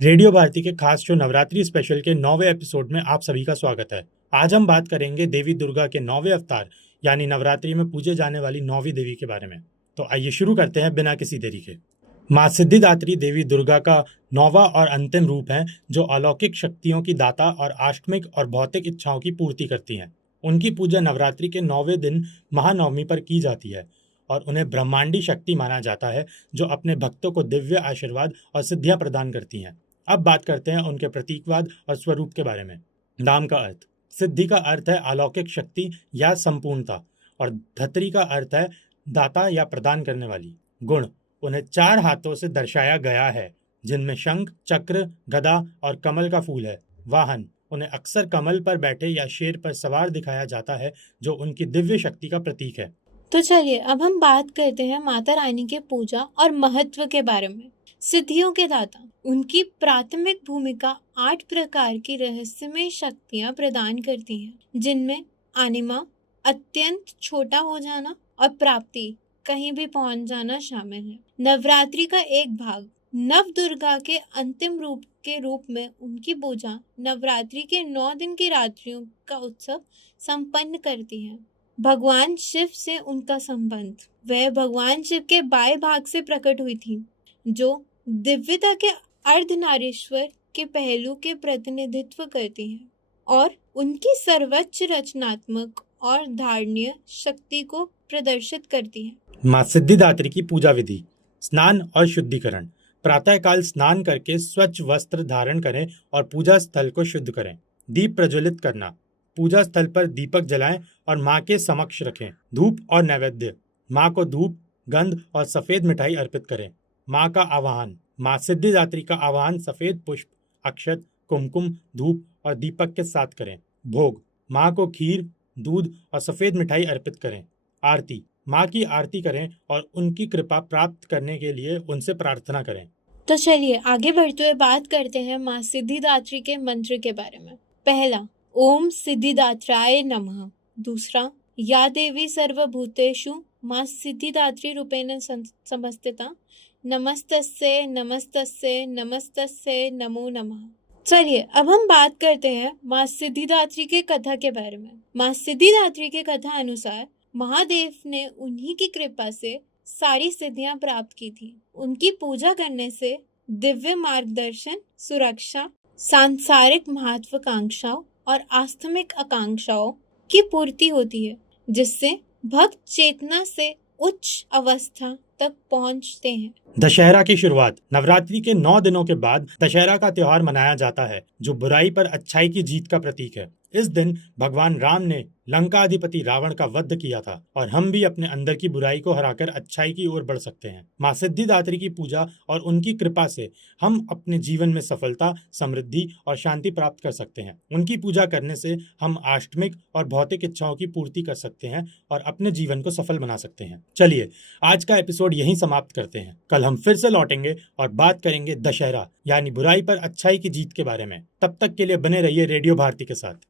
Radio Bharti के खास show Navratri special के 9वें एपिसोड में आप सभी का स्वागत है। आज हम बात करेंगे देवी दुर्गा के 9वें अवतार यानी नवरात्रि में पूजे जाने वाली 9वीं देवी के बारे में। तो आइए शुरू करते हैं बिना किसी देरी के। माँ सिद्धिदात्री देवी दुर्गा का 9वां और अंतिम रूप है जो अलौकिक शक्तियों की दाता और आष्टमिक और भौतिक इच्छाओं की पूर्ति करती हैं। उनकी पूजा नवरात्रि के 9वें दिन महानवमी पर की जाती है और उन्हें ब्रह्मांडी शक्ति माना जाता है जो अपने भक्तों को दिव्य आशीर्वाद और सिद्धियां प्रदान करती हैं। अब बात करते हैं उनके प्रतीकवाद और स्वरूप के बारे में। नाम का अर्थ। सिद्धि का अर्थ है अलौकिक शक्ति या संपूर्णता और धत्री का अर्थ है दाता या प्रदान करने वाली। गुण। उन्हें 4 हाथों से दर्शाया गया है जिनमें शंख, चक्र, गदा और कमल का फूल है। वाहन। उन्हें अक्सर कमल पर बैठे या शेर पर सवार दिखाया जाता है जो उनकी दिव्य शक्ति का प्रतीक है। तो चलिए अब हम बात करते हैं माता रानी के पूजा और महत्व के बारे में। सिद्धियों के दाता। उनकी प्राथमिक भूमिका 8 प्रकार की रहस्यमय शक्तियां प्रदान करती हैं जिनमें आनिमा, अत्यंत छोटा हो जाना और प्राप्ति, कहीं भी पहुंच जाना शामिल है। नवरात्रि का एक भाग। नव दुर्गा के अंतिम रूप के रूप में उनकी पूजा नवरात्रि के 9 दिन की रात्रियों का उत्सव संपन्न करती है। भगवान शिव से उनका संबंध। वह भगवान शिव के बाएं भाग से प्रकट हुई थी जो दिव्यता के अर्धनारीश्वर के पहलू के प्रतिनिधित्व करती हैं और उनकी सर्वोच्च रचनात्मक और धारणीय शक्ति को प्रदर्शित करती हैं। माँ सिद्धिदात्री की पूजा विधि। स्नान और शुद्धिकरण। प्रातःकाल स्नान करके स्वच्छ वस्त्र धारण करें और पूजा स्थल को शुद्ध करें। दीप प्रज्वलित करना। पूजा स्थल पर दीपक जलाएं और माँ के समक्ष रखें। धूप और नैवेद्य। माँ को धूप, गंध और सफेद मिठाई अर्पित करें। माँ का आवाहन। माँ सिद्धिदात्री का आवाहन सफेद पुष्प, अक्षत, कुमकुम, धूप और दीपक के साथ करें। भोग। माँ को खीर, दूध और सफेद मिठाई अर्पित करें। आरती। माँ की आरती करें और उनकी कृपा प्राप्त करने के लिए उनसे प्रार्थना करें। तो चलिए आगे बढ़ते हुए बात करते हैं माँ सिद्धिदात्री के मंत्र के बारे में। पहला, ओम सिद्धिदात्राय नमः। दूसरा, या देवी सर्वभूतेषु माँ सिद्धिदात्री रूपेण संस्थिता, नमस्तस्यै नमस्तस्यै नमस्तस्यै नमो नमः। चलिए अब हम बात करते हैं माँ सिद्धिदात्री के कथा के बारे में। माँ सिद्धिदात्री के कथा अनुसार महादेव ने उन्हीं की कृपा से सारी सिद्धियां प्राप्त की थी। उनकी पूजा करने से दिव्य मार्गदर्शन, सुरक्षा, सांसारिक महत्वाकांक्षाओं और आस्थमिक आकांक्षाओं की पूर्ति होती है जिससे भक्त चेतना से उच्च अवस्था तक पहुंचते हैं। दशहरा की शुरुआत। नवरात्रि के 9 दिनों के बाद दशहरा का त्योहार मनाया जाता है जो बुराई पर अच्छाई की जीत का प्रतीक है। इस दिन भगवान राम ने लंकाधिपति रावण का वध किया था और हम भी अपने अंदर की बुराई को हराकर अच्छाई की ओर बढ़ सकते हैं। माँ सिद्धिदात्री की पूजा और उनकी कृपा से हम अपने जीवन में सफलता, समृद्धि और शांति प्राप्त कर सकते हैं। उनकी पूजा करने से हम आष्टमिक और भौतिक इच्छाओं की पूर्ति कर सकते हैं और अपने जीवन को सफल बना सकते हैं। चलिए आज का एपिसोड यहीं समाप्त करते हैं। कल हम फिर से लौटेंगे और बात करेंगे दशहरा यानी बुराई पर अच्छाई की जीत के बारे में। तब तक के लिए बने रहिए रेडियो भारती के साथ।